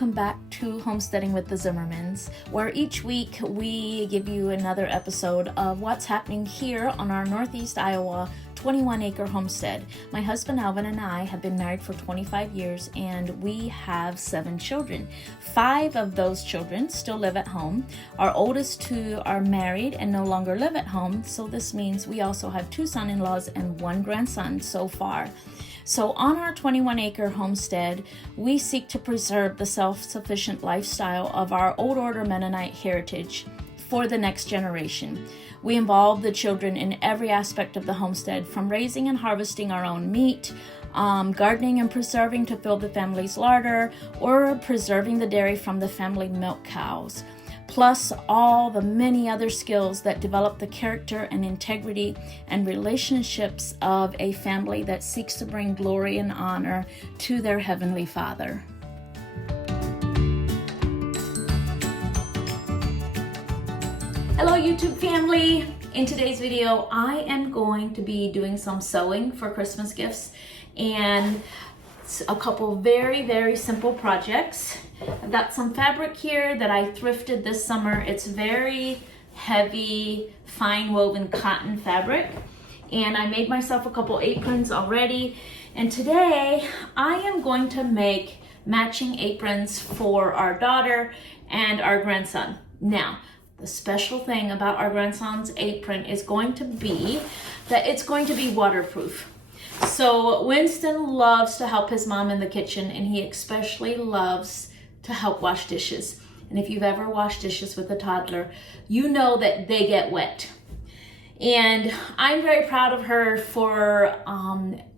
welcome back to Homesteading with the Zimmermans, where each week we give you another episode of what's happening here on our Northeast Iowa 21-acre homestead. My husband Alvin and I have been married for 25 years and we have 7 children. 5 of those children still live at home. Our oldest 2 are married and no longer live at home, so this means we also have 2 son-in-laws and 1 grandson so far. So on our 21-acre homestead, we seek to preserve the self-sufficient lifestyle of our old order Mennonite heritage for the next generation. We involve the children in every aspect of the homestead, from raising and harvesting our own meat, gardening and preserving to fill the family's larder, or preserving the dairy from the family milk cows, plus all the many other skills that develop the character and integrity and relationships of a family that seeks to bring glory and honor to their Heavenly Father. Hello YouTube family! In today's video, I am going to be doing some sewing for Christmas gifts and a couple very simple projects. I've got some fabric here that I thrifted this summer. It's very heavy, fine woven cotton fabric. And I made myself a couple aprons already. And today I am going to make matching aprons for our daughter and our grandson. Now, the special thing about our grandson's apron is going to be that it's going to be waterproof. So Winston loves to help his mom in the kitchen, and he especially loves to help wash dishes. And if you've ever washed dishes with a toddler, you know that they get wet. And I'm very proud of her for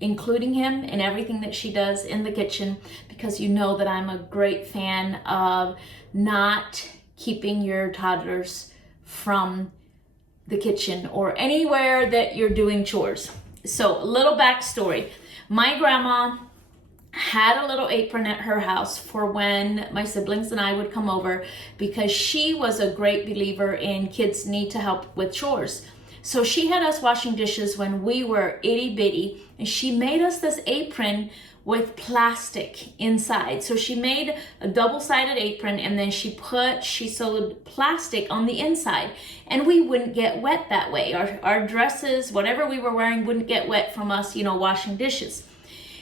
including him in everything that she does in the kitchen, because you know that I'm a great fan of not keeping your toddlers from the kitchen or anywhere that you're doing chores. So, a little backstory. My grandma had a little apron at her house for when my siblings and I would come over, because she was a great believer in kids need to help with chores. So she had us washing dishes when we were itty bitty, and she made us this apron with plastic inside. So she made a double-sided apron, and then she sewed plastic on the inside, and we wouldn't get wet that way. Our dresses, whatever we were wearing, wouldn't get wet from us, washing dishes.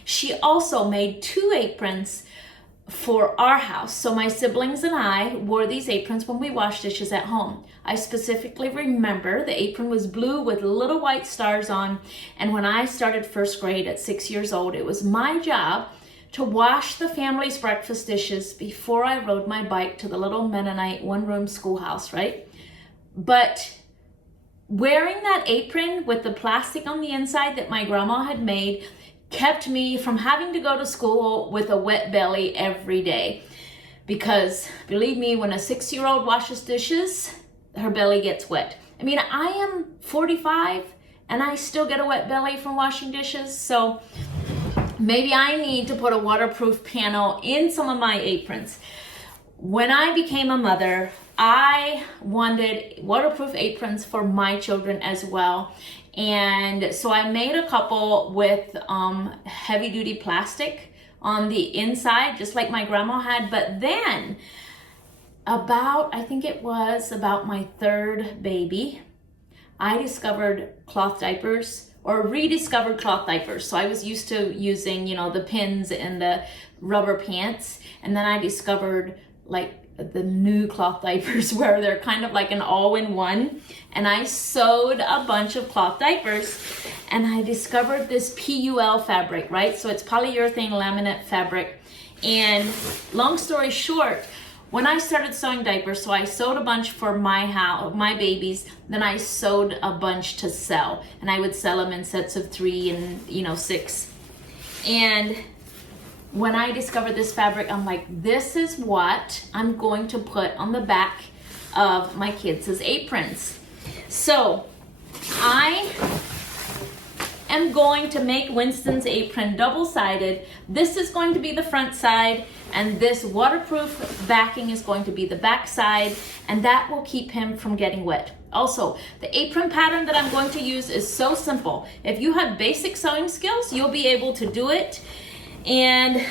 She also made 2 aprons for our house. So my siblings and I wore these aprons when we washed dishes at home. I specifically remember the apron was blue with little white stars on, and when I started first grade at 6 years old, it was my job to wash the family's breakfast dishes before I rode my bike to the little Mennonite one-room schoolhouse, right? But wearing that apron with the plastic on the inside that my grandma had made kept me from having to go to school with a wet belly every day. Because believe me, when a 6-year-old washes dishes, her belly gets wet. I mean, I am 45 and I still get a wet belly from washing dishes, so maybe I need to put a waterproof panel in some of my aprons. When I became a mother, I wanted waterproof aprons for my children as well. And so I made a couple with heavy duty plastic on the inside, just like my grandma had. But then I think it was about my 3rd baby, I discovered cloth diapers, or rediscovered cloth diapers. So I was used to using, the pins and the rubber pants. And then I discovered like the new cloth diapers where they're kind of like an all-in-one. And I sewed a bunch of cloth diapers, and I discovered this PUL fabric, right? So it's polyurethane laminate fabric. And long story short, when I started sewing diapers, so I sewed a bunch for my babies, then I sewed a bunch to sell, and I would sell them in sets of 3 and 6. And when I discovered this fabric, I'm like, this is what I'm going to put on the back of my kids' aprons. So I am going to make Winston's apron double-sided. This is going to be the front side, and this waterproof backing is going to be the back side, and that will keep him from getting wet. Also, the apron pattern that I'm going to use is so simple. If you have basic sewing skills, you'll be able to do it. And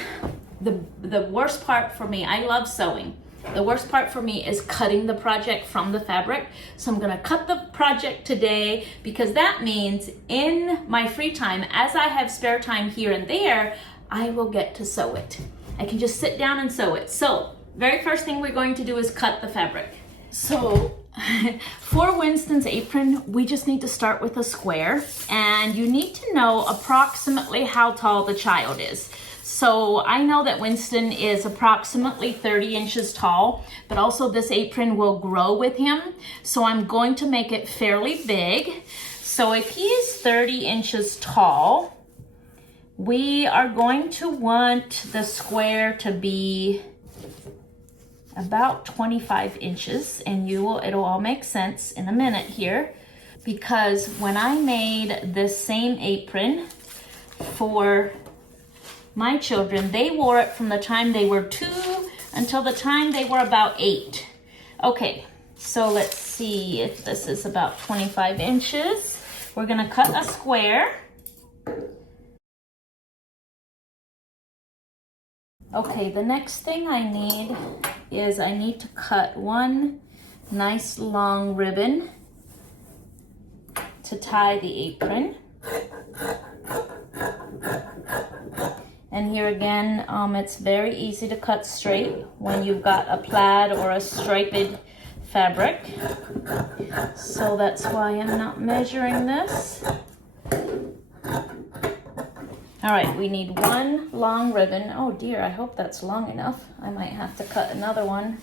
the worst part for me, I love sewing. The worst part for me is cutting the project from the fabric. So I'm gonna cut the project today, because that means in my free time, as I have spare time here and there, I will get to sew it. I can just sit down and sew it. So very first thing we're going to do is cut the fabric. So for Winston's apron, we just need to start with a square, and you need to know approximately how tall the child is. So I know that Winston is approximately 30 inches tall, but also this apron will grow with him. So I'm going to make it fairly big. So if he is 30 inches tall, we are going to want the square to be about 25 inches, and it'll all make sense in a minute here, because when I made this same apron for my children, they wore it from the time they were 2 until the time they were about 8. Okay, so let's see if this is about 25 inches. We're gonna cut a square. Okay, the next thing I need is I need to cut one nice long ribbon to tie the apron. And here again, it's very easy to cut straight when you've got a plaid or a striped fabric. So that's why I'm not measuring this. All right, we need one long ribbon. Oh dear, I hope that's long enough. I might have to cut another one.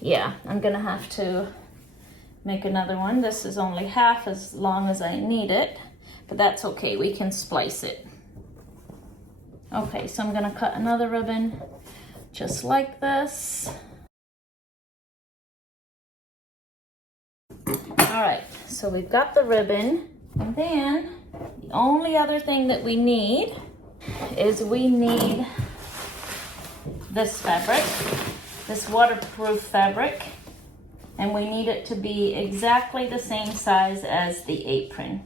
Yeah, I'm gonna have to make another one. This is only half as long as I need it, but that's okay, we can splice it. Okay, so I'm gonna cut another ribbon just like this. All right, so we've got the ribbon, and then the only other thing that we need is we need this fabric, this waterproof fabric, and we need it to be exactly the same size as the apron.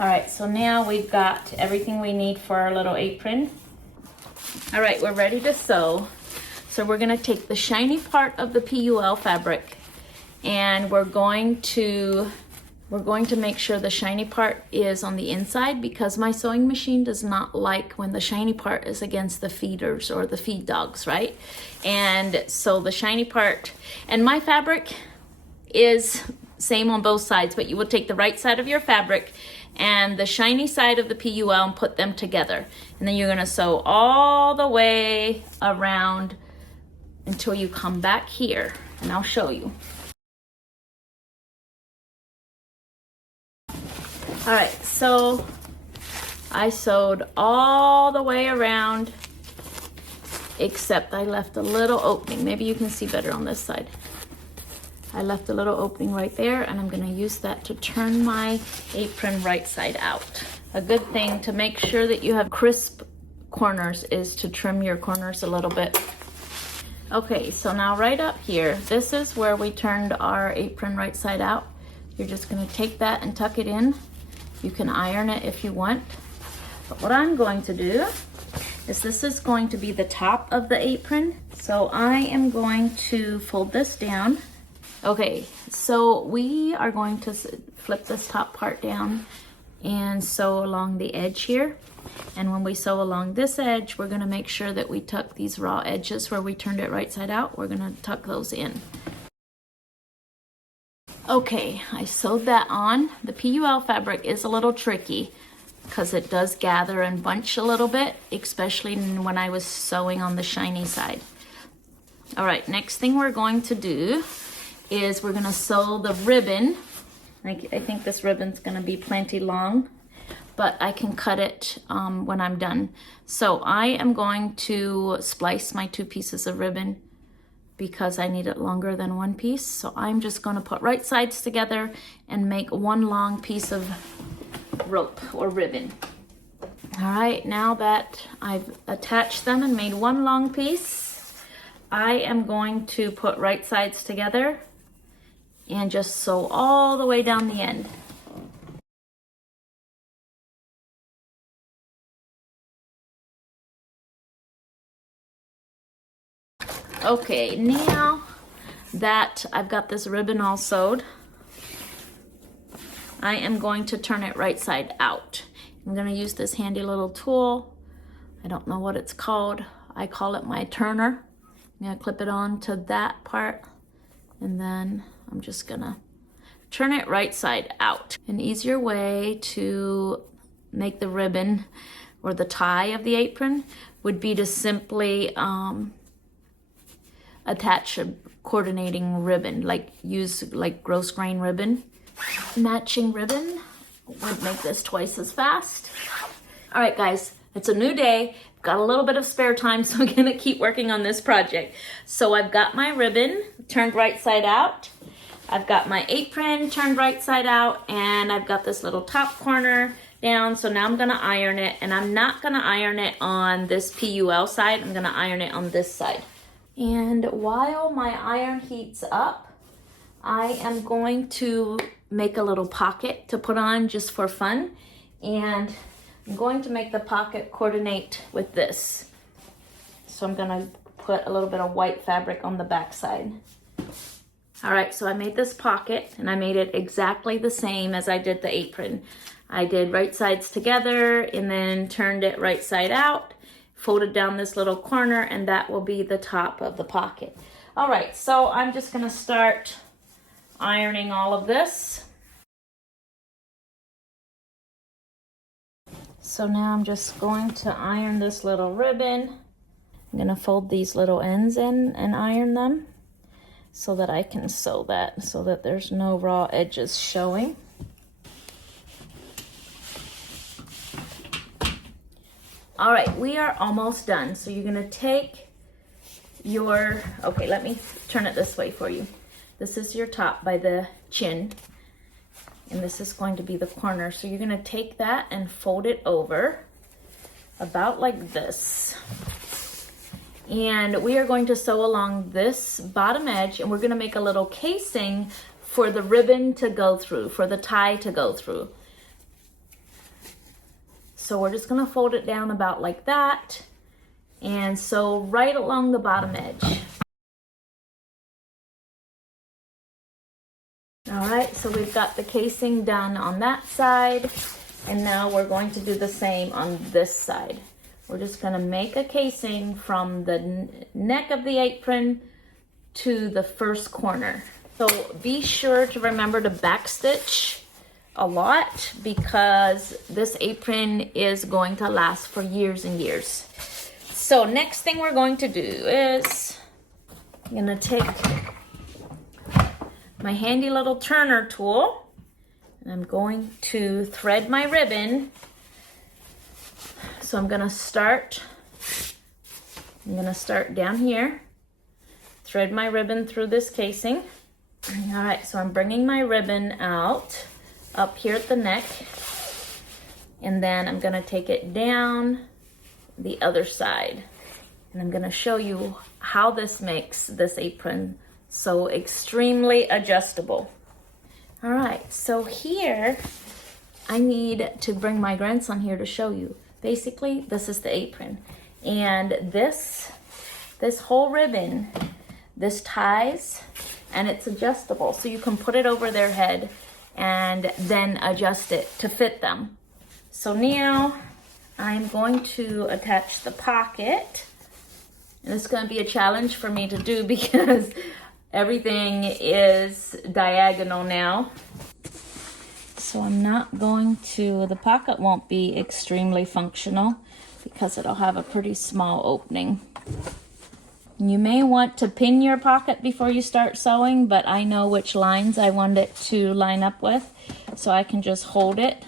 All right, so now we've got everything we need for our little apron. All right, we're ready to sew. So we're gonna take the shiny part of the PUL fabric, and we're going to make sure the shiny part is on the inside, because my sewing machine does not like when the shiny part is against the feeders or the feed dogs, right? And so the shiny part, and my fabric is same on both sides, but you will take the right side of your fabric and the shiny side of the PUL and put them together. And then you're gonna sew all the way around until you come back here, and I'll show you. All right, so I sewed all the way around, except I left a little opening. Maybe you can see better on this side. I left a little opening right there, and I'm gonna use that to turn my apron right side out. A good thing to make sure that you have crisp corners is to trim your corners a little bit. Okay, so now right up here, this is where we turned our apron right side out. You're just gonna take that and tuck it in. You can iron it if you want. But what I'm going to do is this is going to be the top of the apron. So I am going to fold this down. Okay, so we are going to flip this top part down and sew along the edge here. And when we sew along this edge, we're gonna make sure that we tuck these raw edges where we turned it right side out. We're gonna tuck those in. Okay, I sewed that on. The PUL fabric is a little tricky because it does gather and bunch a little bit, especially when I was sewing on the shiny side. All right, next thing we're going to do is we're gonna sew the ribbon. I think this ribbon's gonna be plenty long, but I can cut it when I'm done. So I am going to splice my 2 pieces of ribbon because I need it longer than one piece. So I'm just gonna put right sides together and make one long piece of rope or ribbon. All right, now that I've attached them and made one long piece, I am going to put right sides together and just sew all the way down the end. Okay, now that I've got this ribbon all sewed, I am going to turn it right side out. I'm going to use this handy little tool. I don't know what it's called. I call it my turner. I'm going to clip it on to that part, and then I'm just going to turn it right side out. An easier way to make the ribbon or the tie of the apron would be to simply attach a coordinating ribbon, like use like gross grain ribbon. Matching ribbon would make this twice as fast. All right, guys, it's a new day. Got a little bit of spare time, so I'm gonna keep working on this project. So I've got my ribbon turned right side out. I've got my apron turned right side out, and I've got this little top corner down. So now I'm gonna iron it, and I'm not gonna iron it on this PUL side. I'm gonna iron it on this side. And while my iron heats up, I am going to make a little pocket to put on just for fun. And I'm going to make the pocket coordinate with this. So I'm gonna put a little bit of white fabric on the back side. All right, so I made this pocket, and I made it exactly the same as I did the apron. I did right sides together and then turned it right side out, folded down this little corner, and that will be the top of the pocket. All right, so I'm just gonna start ironing all of this. So now I'm just going to iron this little ribbon. I'm gonna fold these little ends in and iron them so that I can sew that, so that there's no raw edges showing. All right, we are almost done. So you're gonna take your, okay, let me turn it this way for you. This is your top by the chin, and this is going to be the corner. So you're gonna take that and fold it over about like this. And we are going to sew along this bottom edge, and we're gonna make a little casing for the ribbon to go through, for the tie to go through. So we're just gonna fold it down about like that and sew right along the bottom edge. All right, so we've got the casing done on that side, and now we're going to do the same on this side. We're just gonna make a casing from the neck of the apron to the first corner. So be sure to remember to backstitch a lot, because this apron is going to last for years and years. So next thing we're going to do is I'm gonna take my handy little turner tool, and I'm going to thread my ribbon. So I'm gonna start down here, thread my ribbon through this casing. All right, so I'm bringing my ribbon out up here at the neck, and then I'm gonna take it down the other side, and I'm gonna show you how this makes this apron so extremely adjustable. All right, so here I need to bring my grandson here to show you. Basically, this is the apron, and this whole ribbon, this ties, and it's adjustable, so you can put it over their head and then adjust it to fit them. So now I'm going to attach the pocket, and it's going to be a challenge for me to do because everything is diagonal now. So I'm not going to, the pocket won't be extremely functional because it'll have a pretty small opening. You may want to pin your pocket before you start sewing, but I know which lines I want it to line up with, so I can just hold it.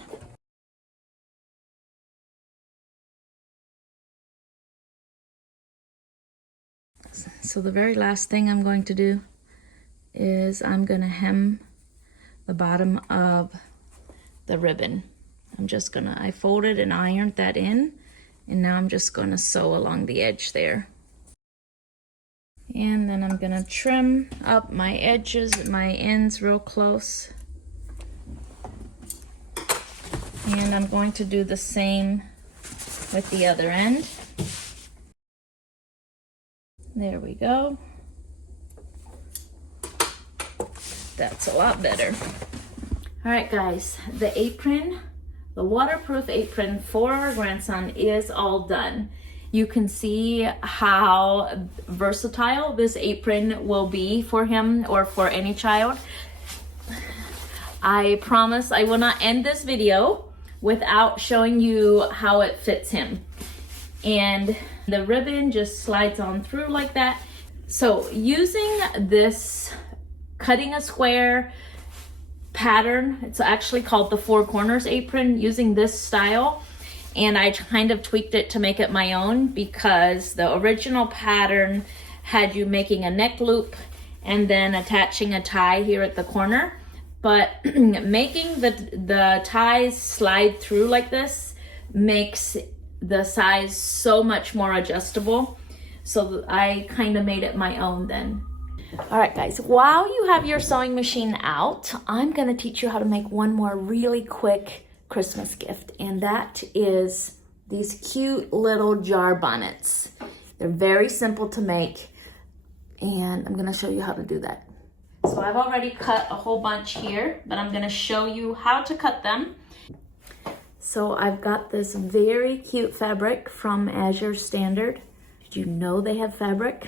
So the very last thing I'm going to do is I'm going to hem the bottom of the ribbon. I folded and ironed that in, and now I'm just going to sew along the edge there. And then I'm gonna trim up my edges, my ends real close. And I'm going to do the same with the other end. There we go. That's a lot better. All right, guys, the apron, the waterproof apron for our grandson is all done. You can see how versatile this apron will be for him or for any child. I promise I will not end this video without showing you how it fits him. And the ribbon just slides on through like that. So using this cutting a square pattern, it's actually called the Four Corners apron, using this style, and I kind of tweaked it to make it my own because the original pattern had you making a neck loop and then attaching a tie here at the corner. But making the ties slide through like this makes the size so much more adjustable. So I kind of made it my own then. All right, guys, while you have your sewing machine out, I'm going to teach you how to make one more really quick Christmas gift, and that is these cute little jar bonnets. They're very simple to make, and I'm going to show you how to do that. So I've already cut a whole bunch here, but I'm going to show you how to cut them. So I've got this very cute fabric from Azure Standard. Did you know they have fabric?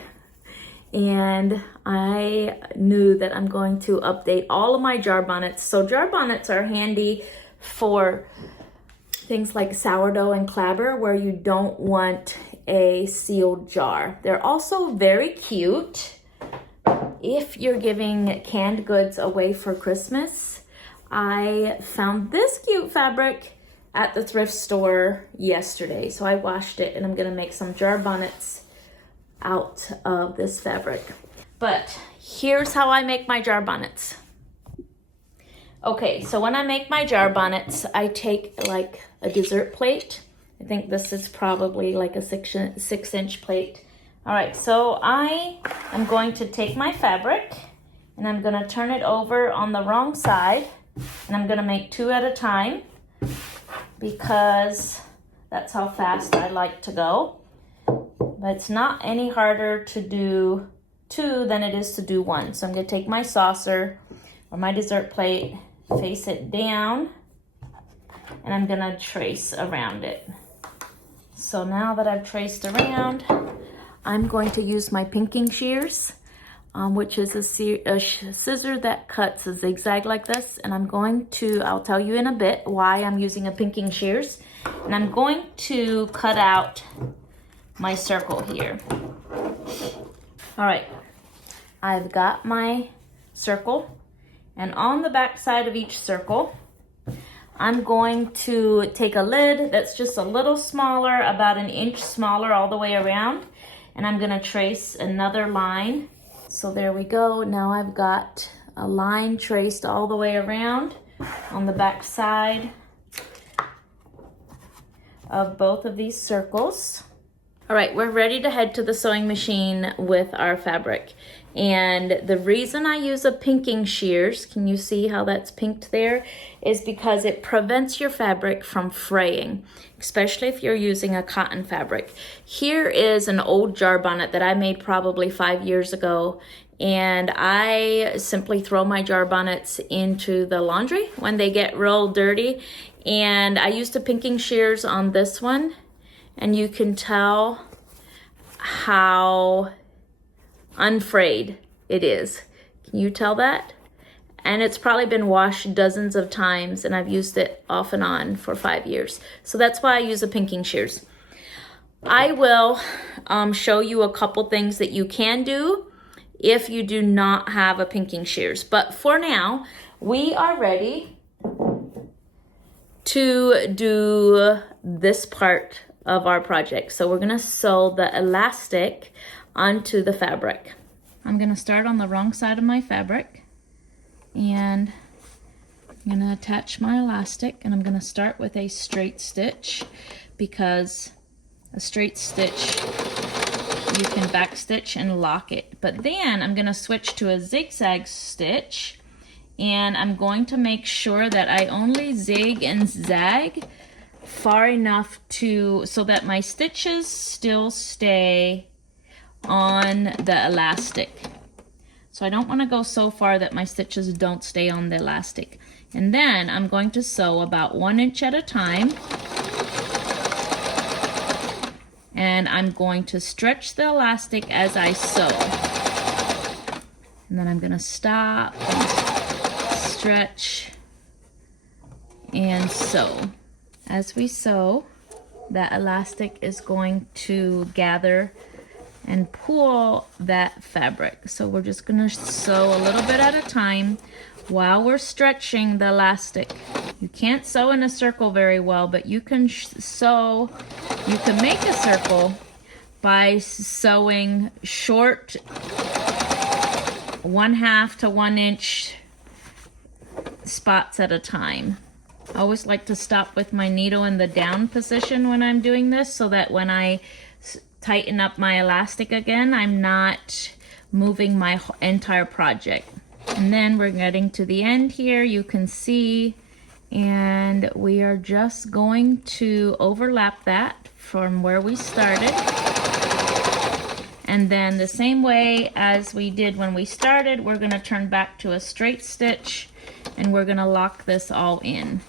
And I knew that I'm going to update all of my jar bonnets. So jar bonnets are handy for things like sourdough and clabber where you don't want a sealed jar. They're also very cute if you're giving canned goods away for Christmas. I found this cute fabric at the thrift store yesterday. So I washed it and I'm gonna make some jar bonnets out of this fabric. But here's how I make my jar bonnets. Okay, so when I make my jar bonnets, I take like a dessert plate. I think this is probably like a 6-inch plate. All right, so I am going to take my fabric and I'm gonna turn it over on the wrong side, and I'm gonna make 2 at a time because that's how fast I like to go. But it's not any harder to do 2 than it is to do 1. So I'm going to take my saucer or my dessert plate, face it down, and I'm going to trace around it. So now that I've traced around, I'm going to use my pinking shears, which is a scissor that cuts a zigzag like this. And I'm going to, I'll tell you in a bit why I'm using a pinking shears. And I'm going to cut out my circle here. All right, I've got my circle, and on the back side of each circle, I'm going to take a lid that's just a little smaller, about 1 inch smaller all the way around, and I'm gonna trace another line. So there we go. Now I've got a line traced all the way around on the back side of both of these circles. All right, we're ready to head to the sewing machine with our fabric. And the reason I use a pinking shears, can you see how that's pinked there, is because it prevents your fabric from fraying, especially if you're using a cotton fabric. Here is an old jar bonnet that I made probably 5 years ago, and I simply throw my jar bonnets into the laundry when they get real dirty. And I used a pinking shears on this one, and you can tell how unfrayed it is. Can you tell that? And it's probably been washed dozens of times, and I've used it off and on for 5 years. So that's why I use a pinking shears. I will show you a couple things that you can do if you do not have a pinking shears. But for now, we are ready to do this part of our project. So we're gonna sew the elastic onto the fabric. I'm gonna start on the wrong side of my fabric, and I'm gonna attach my elastic, and I'm gonna start with a straight stitch because a straight stitch you can back stitch and lock it. But then I'm gonna switch to a zigzag stitch, and I'm going to make sure that I only zig and zag far enough so that my stitches still stay on the elastic. So I don't want to go so far that my stitches don't stay on the elastic. And then I'm going to sew about 1 inch at a time. And I'm going to stretch the elastic as I sew. And then I'm going to stop, and stretch, and sew. As we sew, that elastic is going to gather and pull that fabric. So we're just going to sew a little bit at a time while we're stretching the elastic. You can't sew in a circle very well, but you can sew, you can make a circle by sewing short 1/2 to 1 inch spots at a time. I always like to stop with my needle in the down position when I'm doing this, so that when I tighten up my elastic again, I'm not moving my entire project. And then we're getting to the end here, you can see, and we are just going to overlap that from where we started. And then the same way as we did when we started, we're going to turn back to a straight stitch, and we're going to lock this all in.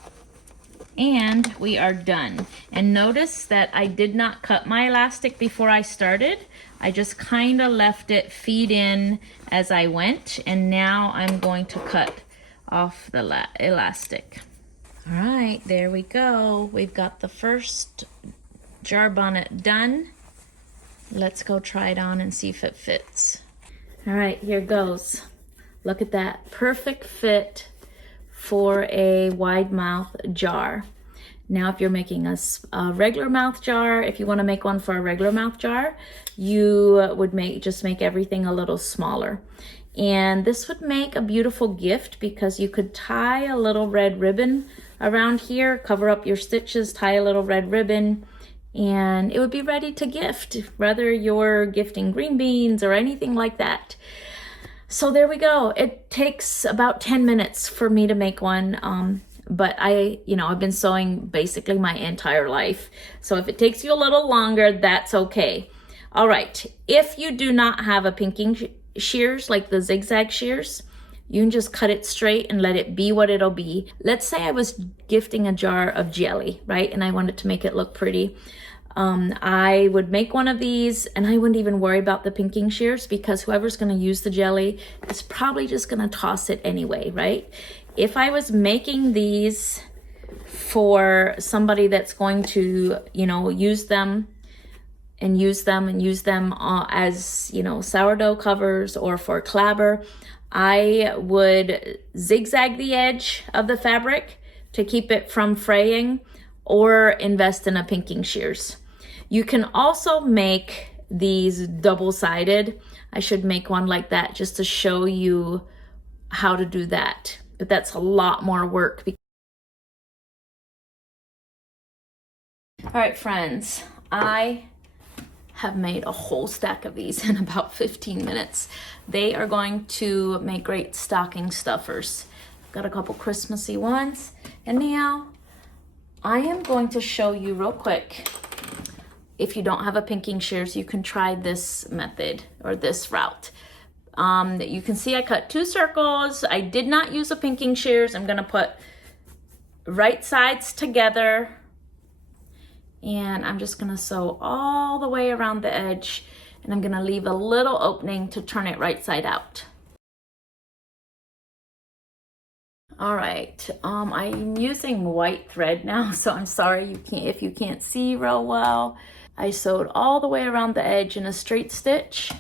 And we are done. And notice that I did not cut my elastic before I started. I just kind of left it feed in as I went, and now I'm going to cut off the elastic. All right, there we go. We've got the first jar bonnet done. Let's go try it on and see if it fits. All right, here goes. Look at that, perfect fit for a wide mouth jar. Now if you're making a regular mouth jar, if you want to make one for a regular mouth jar, you would just make everything a little smaller. And this would make a beautiful gift because you could tie a little red ribbon around here, cover up your stitches, tie a little red ribbon, and it would be ready to gift, whether you're gifting green beans or anything like that. So there we go. It takes about 10 minutes for me to make one. But I've been sewing basically my entire life. So if it takes you a little longer, that's okay. All right. If you do not have a pinking shears, like the zigzag shears, you can just cut it straight and let it be what it'll be. Let's say I was gifting a jar of jelly, right? And I wanted to make it look pretty. I would make one of these and I wouldn't even worry about the pinking shears because whoever's going to use the jelly is probably just going to toss it anyway, right? If I was making these for somebody that's going to, use them as, sourdough covers or for clabber, I would zigzag the edge of the fabric to keep it from fraying or invest in a pinking shears. You can also make these double-sided. I should make one like that just to show you how to do that. But that's a lot more work. All right, friends, I have made a whole stack of these in about 15 minutes. They are going to make great stocking stuffers. I've got a couple Christmassy ones. And now I am going to show you real quick. If you don't have a pinking shears, you can try this method or this route. You can see I cut 2 circles. I did not use a pinking shears. I'm gonna put right sides together and I'm just gonna sew all the way around the edge, and I'm gonna leave a little opening to turn it right side out. All right, I'm using white thread now, so I'm sorry if you can't see real well. I sewed all the way around the edge in a straight stitch,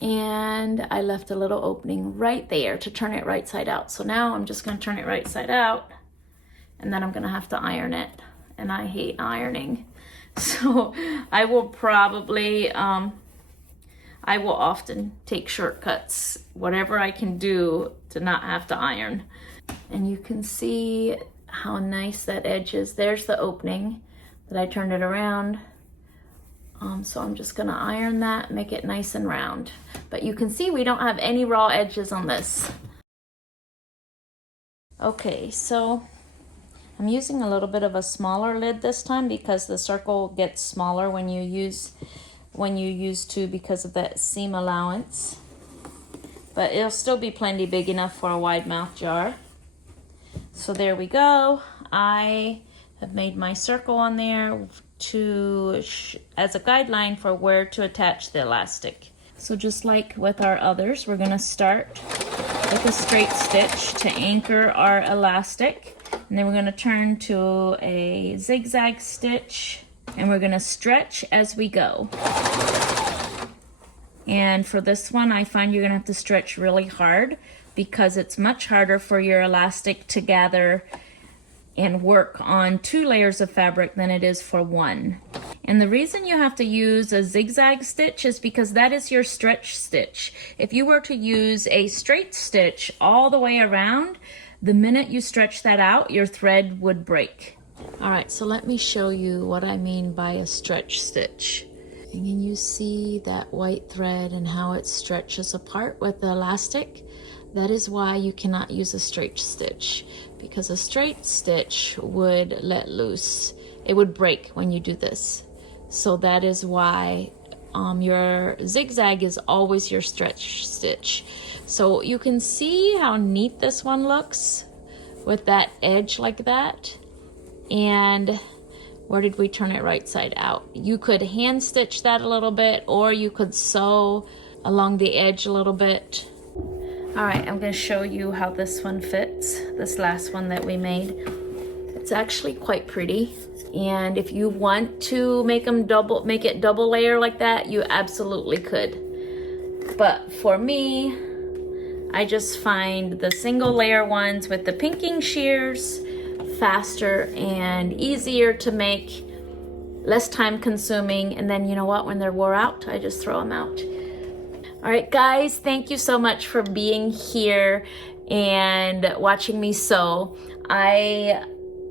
and I left a little opening right there to turn it right side out. So now I'm just gonna turn it right side out, and then I'm gonna have to iron it, and I hate ironing. So I will probably, I will often take shortcuts, whatever I can do to not have to iron. And you can see how nice that edge is. There's the opening that I turned it around. So I'm just gonna iron that, make it nice and round. But you can see we don't have any raw edges on this. Okay, so I'm using a little bit of a smaller lid this time because the circle gets smaller when you use 2 because of that seam allowance. but it'll still be plenty big enough for a wide mouth jar. So there we go. I have made my circle on there as a guideline for where to attach the elastic. So just like with our others, we're gonna start with a straight stitch to anchor our elastic. And then we're gonna turn to a zigzag stitch, and we're gonna stretch as we go. And for this one, I find you're gonna have to stretch really hard because it's much harder for your elastic to gather and work on 2 layers of fabric than it is for 1. And the reason you have to use a zigzag stitch is because that is your stretch stitch. If you were to use a straight stitch all the way around, the minute you stretch that out, your thread would break. All right, so let me show you what I mean by a stretch stitch. And can you see that white thread and how it stretches apart with the elastic? That is why you cannot use a straight stitch, because a straight stitch would let loose. It would break when you do this. So that is why your zigzag is always your stretch stitch. So you can see how neat this one looks with that edge like that. And where did we turn it right side out? You could hand stitch that a little bit, or you could sew along the edge a little bit. All right, I'm gonna show you how this one fits, this last one that we made. It's actually quite pretty. And if you want to make it double layer like that, you absolutely could. But for me, I just find the single layer ones with the pinking shears faster and easier to make, less time consuming. And then you know what, when they're wore out, I just throw them out. All right, guys, thank you so much for being here and watching me sew. I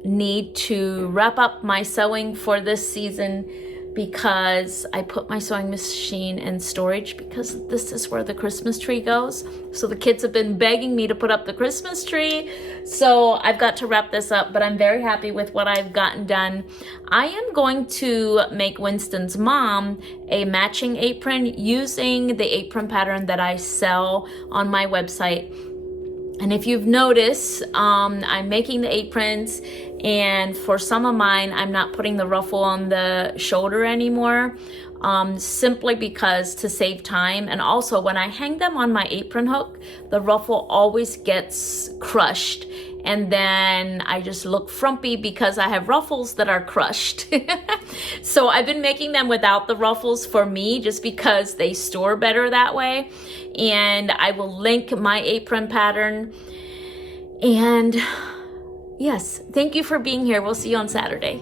need to wrap up my sewing for this season because I put my sewing machine in storage because this is where the Christmas tree goes. So the kids have been begging me to put up the Christmas tree. So I've got to wrap this up, but I'm very happy with what I've gotten done. I am going to make Winston's mom a matching apron using the apron pattern that I sell on my website. And if you've noticed, I'm making the aprons, and for some of mine, I'm not putting the ruffle on the shoulder anymore, simply because to save time. And also when I hang them on my apron hook, the ruffle always gets crushed. And then I just look frumpy because I have ruffles that are crushed. So I've been making them without the ruffles for me just because they store better that way. And I will link my apron pattern. And yes, thank you for being here. We'll see you on Saturday.